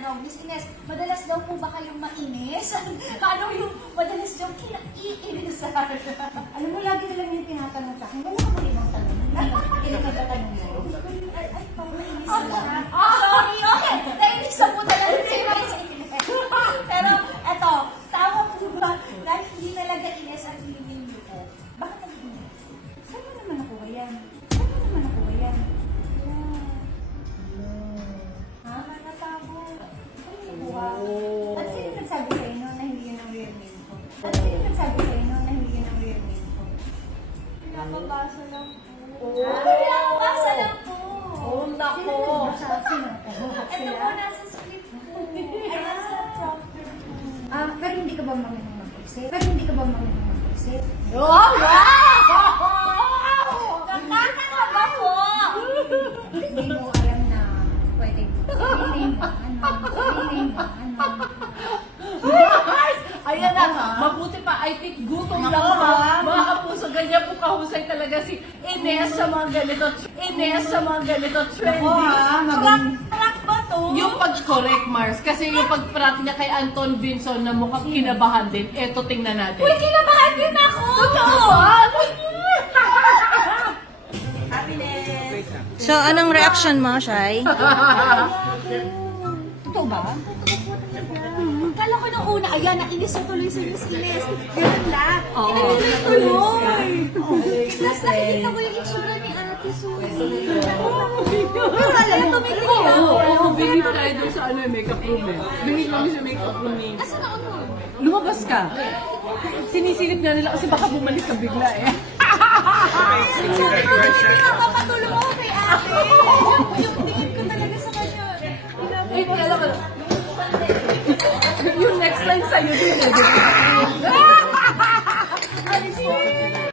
tanong. Miss Ines, madalas daw po ba kayong mainis? Paano yung madalas daw kinaiinisan? Alam mo, lagi na lang yung tinatanong sa akin. Wala ka ba ibang tanong? Hindi na nagtatanong mo. Ay, pang mainis na. Sorry, okay. Nainis na po talaga si Miss Ines. Pero, eto, tama po ba na hindi talaga Ines ang hilimin niyo po? Bakit nag-Ines? Saan mo naman ako yan? Saan mo naman ako yan? Ha? Manatabo. Wow. At sino nagsabi sa inyo na hindi yun ang real name ko? At sino nagsabi sa inyo na hindi yun ang real name ko? Pinapabasa lang po. Pinapabasa lang po. Oh, nako. Sino? Ito po nasa script po. Ay, nasa chapter po. Pero hindi ka ba marunong mag-isip? Pero hindi ka ba marunong mag-isip? Oh, wow! Nakakakaba po! Hindi mo alam na pwede sabihin ba sabihin ba Ayan na, mabuti pa, I think gutom lang ha. Mga kapuso, ganyan po kahusay talaga si Ines sa mga ganito, Ines sa mga ganito trendy. Prank ba to? Yung pag-correct, Mars, kasi yung pag-prank niya kay Anton Vinson na mukhang kinabahan din, eto tingnan natin. Uy, kinabahan din ako! So, anong reaction mo, Shai? Totoo ba? Kala ko nung una, ayan, nainis na tuloy si Miss Ines. Ganun lang. Oo. Tuloy. Tapos nakikita ko yung itsura ni Ate Suzy. Pero alam mo, tumitig ka. Oo, bingit tayo doon sa makeup room eh. Bingit kami sa makeup room ni... Asan ako mo? Lumabas ka. Sinisilip na nila kasi baka bumalik ka bigla eh. Sabi ko, hindi ako papatulong ako kay ate. Yung tingin ko talaga sa kanya. Ay, alam mo, yung next line sa'yo din eh.